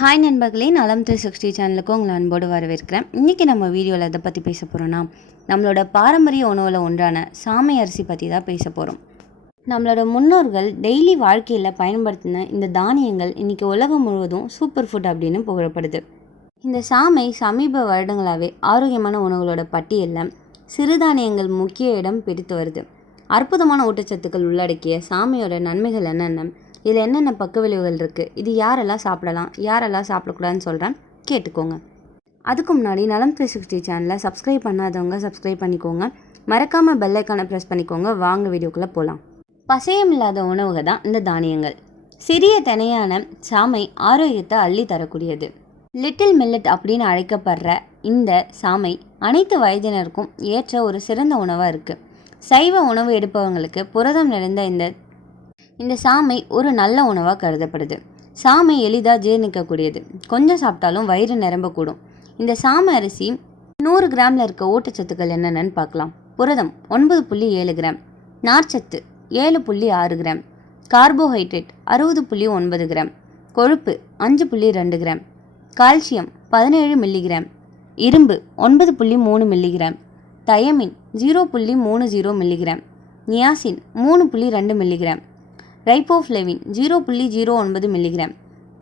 Hi நண்பர்களே, நலம் 360 சேனலுக்கு உங்களை அன்போடு வரவேற்கிறேன். இன்றைக்கி நம்ம வீடியோவில் எதை பற்றி பேச போகிறோன்னா, நம்மளோட பாரம்பரிய உணவில் ஒன்றான சாமை அரிசி பற்றி தான் பேச போகிறோம். நம்மளோட முன்னோர்கள் டெய்லி வாழ்க்கையில் பயன்படுத்தின இந்த தானியங்கள் இன்றைக்கி உலகம் முழுவதும் சூப்பர் ஃபுட் அப்படின்னு புகழப்படுது. இந்த சாமை சமீப வருடங்களாகவே ஆரோக்கியமான உணவுகளோட பட்டியலில் சிறுதானியங்கள் முக்கிய இடம் பிடித்து வருது. அற்புதமான ஊட்டச்சத்துக்கள் உள்ளடக்கிய சாமையோட நன்மைகள் என்னென்ன, இதில் என்னென்ன பக்க விளைவுகள் இருக்குது, இது யாரெல்லாம் சாப்பிடலாம் யாரெல்லாம் சாப்பிடக்கூடாதுன்னு சொல்கிறேன், கேட்டுக்கோங்க. அதுக்கு முன்னாடி நலம் 360 சேனலை சப்ஸ்கிரைப் பண்ணாதவங்க சப்ஸ்கிரைப் பண்ணிக்கோங்க. மறக்காமல் பெல் ஐக்கானை ப்ரெஸ் பண்ணிக்கோங்க. வாங்க வீடியோக்குள்ளே போகலாம். பசையம் இல்லாத உணவுகள் தான் இந்த தானியங்கள். சிறிய தினையான சாமை ஆரோக்கியத்தை அள்ளி தரக்கூடியது. லிட்டில் மில்லட் அப்படின்னு அழைக்கப்படுற இந்த சாமை அனைத்து வயதினருக்கும் ஏற்ற ஒரு சிறந்த உணவாக இருக்குது. சைவ உணவு எடுப்பவங்களுக்கு புரதம் நிறைந்த இந்த சாமை ஒரு நல்ல உணவாக கருதப்படுது. சாமை எளிதாக ஜீரணிக்கக்கூடியது. கொஞ்சம் சாப்பிட்டாலும் வயிறு நிரம்பக்கூடும். இந்த சாமை அரிசி 100 கிராமில் இருக்க ஊட்டச்சத்துக்கள் என்னென்னு பார்க்கலாம். புரதம் 9.7 கிராம், நார்ச்சத்து 7.6 கிராம், கார்போஹைட்ரேட் 60.9 கிராம், கொழுப்பு 5.2 கிராம், கால்சியம் 17 மில்லிகிராம், இரும்பு 9.3 milligram, thiamine 0.30 milligram, niacin 3.2 milligram, riboflavin 0.09 milligram.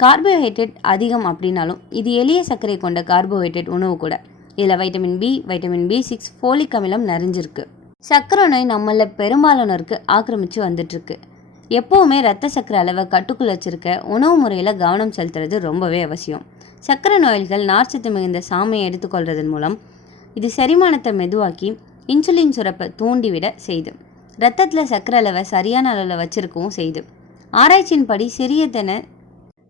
Carbohydrate அதிகம் அப்படின்னாலும் இது எளிய சர்க்கரை கொண்ட கார்போஹைட்ரேட் உணவு கூட. இதில் vitamin B, vitamin B6, folic அமிலம் நிறைஞ்சிருக்கு. சர்க்கரை நோய் நம்மள பெரும்பாலானோருக்கு ஆக்கிரமித்து வந்துட்டுருக்கு. எப்போவுமே ரத்த சர்க்கரை அளவை கட்டுக்குள் வச்சிருக்க உணவு முறையில் கவனம் செலுத்துறது ரொம்பவே அவசியம். சர்க்கரை நோய்கள் நார்ச்சத்து மிகுந்த சாமையை எடுத்துக்கொள்வதன் மூலம் இது செரிமானத்தை மெதுவாக்கி இன்சுலின் சுரப்பை தூண்டிவிட செய்து இரத்தத்தில் சர்க்கரை அளவை சரியான அளவில் வச்சிருக்கவும் செய்து. ஆராய்ச்சியின்படி சிறிய தின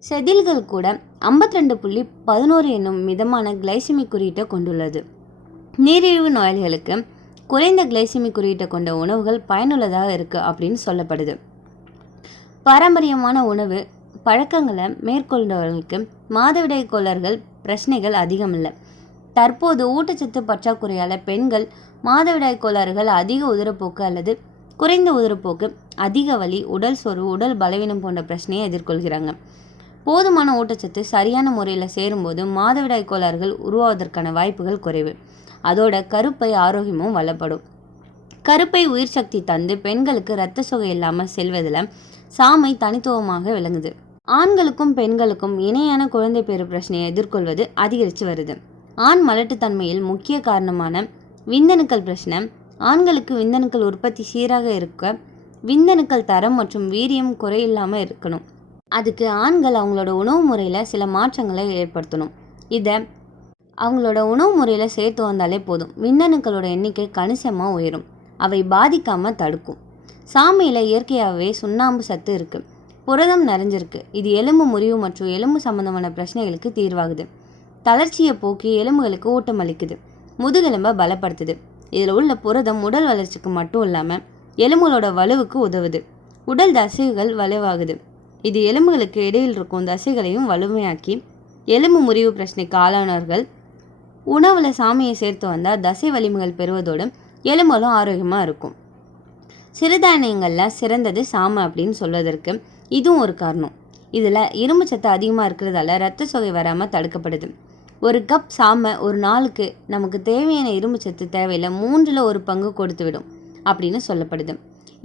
செதில்கள் கூட 52.11 என்னும் மிதமான கிளைசிமிக் குறியீட்டை கொண்டுள்ளது. நீரிழிவு நோயாளிகளுக்கு குறைந்த கிளைசிமிக் குறியீட்டை கொண்ட உணவுகள் பயனுள்ளதாக இருக்குது அப்படின்னு சொல்லப்படுது. பாரம்பரியமான உணவு பழக்கங்களை மேற்கொண்டவர்களுக்கு மாதவிடாய் கோளாறுகள் பிரச்சனைகள் அதிகம் இல்லை. தற்போது ஊட்டச்சத்து பற்றாக்குறையால் பெண்கள் மாதவிடாய் கோளாறுகள், அதிக உதிரப்போக்கு அல்லது குறைந்த உதிரப்போக்கு, அதிக வலி, உடல் சோர்வு, உடல் பலவீனம் போன்ற பிரச்சனையை எதிர்கொள்கிறாங்க. போதுமான ஊட்டச்சத்து சரியான முறையில் சேரும்போது மாதவிடாய் கோளாறுகள் உருவாவதற்கான வாய்ப்புகள் குறைவு. அதோட கருப்பை ஆரோக்கியமும் வளப்படும். கருப்பை உயிர் சக்தி தந்து பெண்களுக்கு இரத்த சோகை இல்லாமல் செல்வதில் சாமை தனித்துவமாக விளங்குது. ஆண்களுக்கும் பெண்களுக்கும் இணையான குழந்தை பேறு பிரச்சனையை எதிர்கொள்வது அதிகரித்து வருது. ஆண் மலட்டுத்தன்மையில் முக்கிய காரணமான விந்தணுக்கள் பிரச்சனை. ஆண்களுக்கு விந்தணுக்கள் உற்பத்தி சீராக இருக்க விந்தணுக்கள் தரம் மற்றும் வீரியம் குறையில்லாமல் இருக்கணும். அதுக்கு ஆண்கள் அவங்களோட உணவு முறையில் சில மாற்றங்களை ஏற்படுத்தணும். இதை அவங்களோட உணவு முறையில் சேர்த்து வந்தாலே போதும், விந்தணுக்களோட எண்ணிக்கை கணிசமாக உயரும். அவை பாதிக்காமல் தடுக்கும். சாமையில் இயற்கையாகவே சுண்ணாம்பு சத்து இருக்குது. புரதம் நிறைஞ்சிருக்கு. இது எலும்பு முறிவு மற்றும் எலும்பு சம்பந்தமான பிரச்சனைகளுக்கு தீர்வாகுது. தளர்ச்சியை போக்கி எலும்புகளுக்கு ஊட்டம் அளிக்குது. முதுகெலும்பை பலப்படுத்துது. இதில் உள்ள புரதம் உடல் வளர்ச்சிக்கு மட்டும் இல்லாமல் எலும்புகளோட வலுவுக்கு உதவுது. உடல் தசைகள் வலுவாகுது. இது எலும்புகளுக்கு இடையில் இருக்கும் தசைகளையும் வலிமையாக்கி எலும்பு முறிவு பிரச்சனைக்கு ஆளானவர்கள் உணவில் சாமையை சேர்த்து வந்தால் தசை வலிமைகள் பெறுவதோடு எலும்புகளும் ஆரோக்கியமாக இருக்கும். சிறுதானியங்களில் சிறந்தது சாமை அப்படின்னு சொல்வதற்கு இதுவும் ஒரு காரணம். இதில் இரும்பு சத்து அதிகமாக இருக்கிறதால இரத்த சோகை வராமல் தடுக்கப்படுது. ஒரு கப் சாமை ஒரு நாளுக்கு நமக்கு தேவையான இரும்பு சத்து தேவையில் 1/3 பங்கு கொடுத்து விடும் அப்படின்னு சொல்லப்படுது.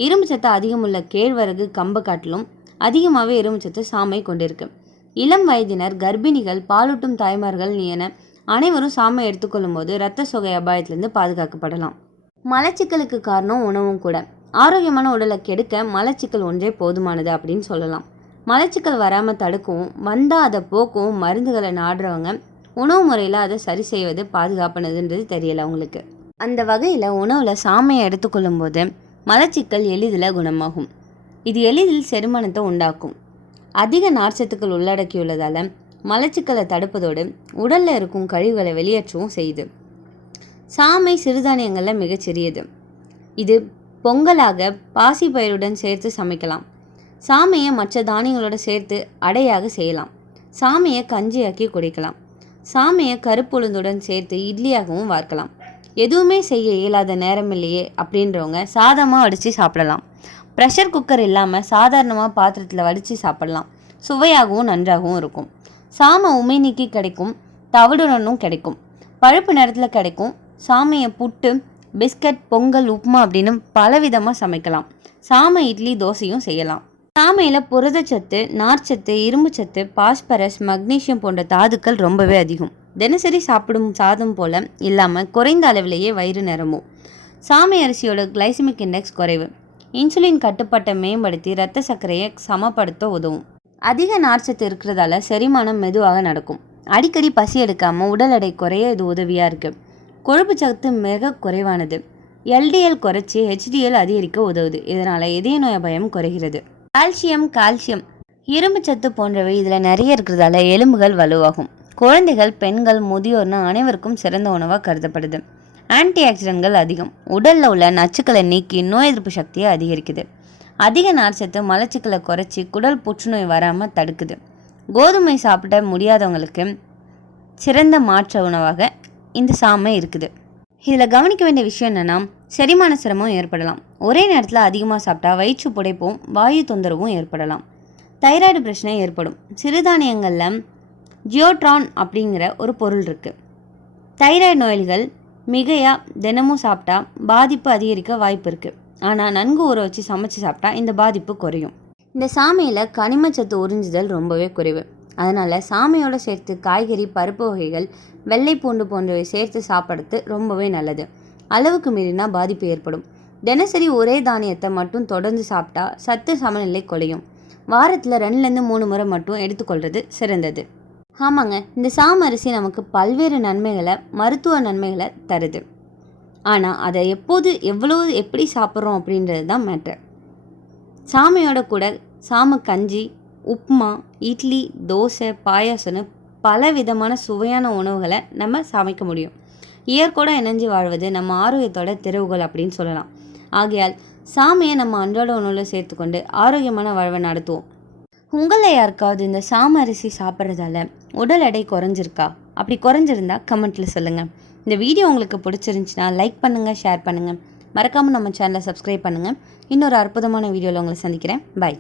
இரும்பு சத்து அதிகமுள்ள கேழ்வரகு, கம்பை காட்டிலும் அதிகமாகவே இரும்பு சத்து சாமை கொண்டிருக்கு. இளம் வயதினர், கர்ப்பிணிகள், பாலூட்டும் தாய்மார்கள் என அனைவரும் சாமை எடுத்துக்கொள்ளும் போது இரத்த சோகை அபாயத்திலிருந்து பாதுகாக்கப்படலாம். மலச்சிக்கலுக்கு காரணம் உணவும் கூட. ஆரோக்கியமான உடலை கெடுக்க மலச்சிக்கல் ஒன்றே போதுமானது அப்படின்னு சொல்லலாம். மலச்சிக்கல் வராமல் தடுக்கவும் வந்தால் அதை போக்கவும் மருந்துகளை நாடுறவங்க உணவு முறையில் அதை சரி செய்வது பாதுகாப்பானதுன்றது தெரியலை அவங்களுக்கு. அந்த வகையில் உணவில் சாமையை எடுத்துக்கொள்ளும் போது மலச்சிக்கல் எளிதில் குணமாகும். இது எளிதில் செரிமானத்தை உண்டாக்கும். அதிக நார்ச்சத்துக்கள் உள்ளடக்கியுள்ளதால் மலச்சிக்கலை தடுப்பதோடு உடலில் இருக்கும் கழிவுகளை வெளியேற்றவும் செய்யுது. சாமை சிறுதானியங்களில் மிகச்சிறியது. இது பொங்கலாக பாசிப்பயிறுடன் சேர்த்து சமைக்கலாம். சாமையை மற்ற தானியங்களோடு சேர்த்து அடையாக செய்யலாம். சாமையை கஞ்சியாக்கி குடிக்கலாம். சாமையை கருப்புளுந்துடன் சேர்த்து இட்லியாகவும் வார்க்கலாம். எதுவுமே செய்ய இயலாத நேரம் இல்லையே அப்படின்றவங்க சாதமாக வடித்து சாப்பிடலாம். ப்ரெஷர் குக்கர் இல்லாமல் சாதாரணமாக பாத்திரத்தில் வடித்து சாப்பிடலாம். சுவையாகவும் நன்றாகவும் இருக்கும். சாமை உமிழ்நீக்கி கிடைக்கும், தவிடுடனும் கிடைக்கும், பழுப்பு நேரத்தில் கிடைக்கும். சாமையை புட்டு, பிஸ்கட், பொங்கல், உப்புமா அப்படின்னு பலவிதமாக சமைக்கலாம். சாமை இட்லி, தோசையும் செய்யலாம். சாமையில் புரதச்சத்து, நார்ச்சத்து, இரும்புச்சத்து, பாஸ்பரஸ், மக்னீசியம் போன்ற தாதுக்கள் ரொம்பவே அதிகம். தினசரி சாப்பிடும் சாதம் போல் இல்லாமல் குறைந்த அளவிலேயே வயிறு நிரம்பும். சாமை அரிசியோட கிளைசிமிக் இண்டெக்ஸ் குறைவு. இன்சுலின் கட்டுப்பாட்டை மேம்படுத்தி இரத்த சர்க்கரையை சமப்படுத்த உதவும். அதிக நார்ச்சத்து இருக்கிறதால செரிமானம் மெதுவாக நடக்கும். அடிக்கடி பசி எடுக்காமல் உடல் எடை குறைய இது உதவியாக இருக்குது. கொழுப்பு சத்து மிக குறைவானது. எல்டிஎல் குறைச்சி ஹெச்டிஎல் அதிகரிக்க உதவுது. இதனால் இதய நோய் பயம் குறைகிறது. கால்சியம், இரும்பு சத்து போன்றவை இதில் நிறைய இருக்கிறதால எலும்புகள் வலுவாகும். குழந்தைகள், பெண்கள், முதியோர்னு அனைவருக்கும் சிறந்த உணவாக கருதப்படுது. ஆன்டி ஆக்சிடென்ட்கள் அதிகம். உடலில் உள்ள நச்சுக்களை நீக்கி நோய் எதிர்ப்பு சக்தியை அதிகரிக்குது. அதிக நார்ச்சத்து மலச்சிக்கலை குறைச்சி குடல் புற்றுநோய் வராமல் தடுக்குது. கோதுமை சாப்பிட முடியாதவங்களுக்கு சிறந்த மாற்று உணவாக இந்த சாமை இருக்குது. இதில் கவனிக்க வேண்டிய விஷயம் என்னென்னா, செரிமான சிரமம் ஏற்படலாம். ஒரே நேரத்தில் அதிகமாக சாப்பிட்டா வயிற்று புடைப்பும் வாயு தொந்தரவும் ஏற்படலாம். தைராய்டு பிரச்சனை ஏற்படும். சிறுதானியங்களில் ஜியோட்ரான் அப்படிங்கிற ஒரு பொருள் இருக்குது. தைராய்டு நோய்கள் மிகையாக தினமும் சாப்பிட்டா பாதிப்பு அதிகரிக்க வாய்ப்பு இருக்குது. ஆனால் நன்கு ஊற வச்சு சமைச்சு சாப்பிட்டா இந்த பாதிப்பு குறையும். இந்த சாமையில் கனிமச்சத்து உறிஞ்சுதல் ரொம்பவே குறைவு. அதனால் சாமையோடு சேர்த்து காய்கறி, பருப்பு வகைகள், வெள்ளை பூண்டு போன்றவை சேர்த்து சாப்பிட்றது ரொம்பவே நல்லது. அளவுக்கு மீறினா பாதிப்பு ஏற்படும். தினசரி ஒரே தானியத்தை மட்டும் தொடர்ந்து சாப்பிட்டா சத்து சமநிலை குறையும். வாரத்தில் 2-3 முறை மட்டும் எடுத்துக்கொள்வது சிறந்தது. ஆமாங்க, இந்த சாமை அரிசி நமக்கு பல்வேறு நன்மைகளை, மருத்துவ நன்மைகளை தருது. ஆனால் அதை எப்படி சாப்பிட்றோம் அப்படின்றது தான் மேட்டர். சாமையோட கூட சாமை கஞ்சி, உப்புமா, இட்லி, தோசை, பாயாசம்னு பல விதமான சுவையான உணவுகளை நம்ம சமைக்க முடியும். இயற்கையோட இணைஞ்சு வாழ்வது நம்ம ஆரோக்கியத்தோட திறவுகோல் அப்படின்னு சொல்லலாம். ஆகையால் சாமையை நம்ம அன்றாட உணவில் சேர்த்துக்கொண்டு ஆரோக்கியமான வாழ்வை நடத்துவோம். உங்களில் யாருக்காவது இந்த சாமை அரிசி சாப்பிட்றதால உடல் எடை குறைஞ்சிருக்கா? அப்படி குறைஞ்சிருந்தா கமெண்ட்டில் சொல்லுங்கள். இந்த வீடியோ உங்களுக்கு பிடிச்சிருந்துச்சுன்னா லைக் பண்ணுங்கள், ஷேர் பண்ணுங்கள். மறக்காமல் நம்ம சேனலை சப்ஸ்கிரைப் பண்ணுங்கள். இன்னொரு அற்புதமான வீடியோவில் உங்களை சந்திக்கிறேன். பாய்.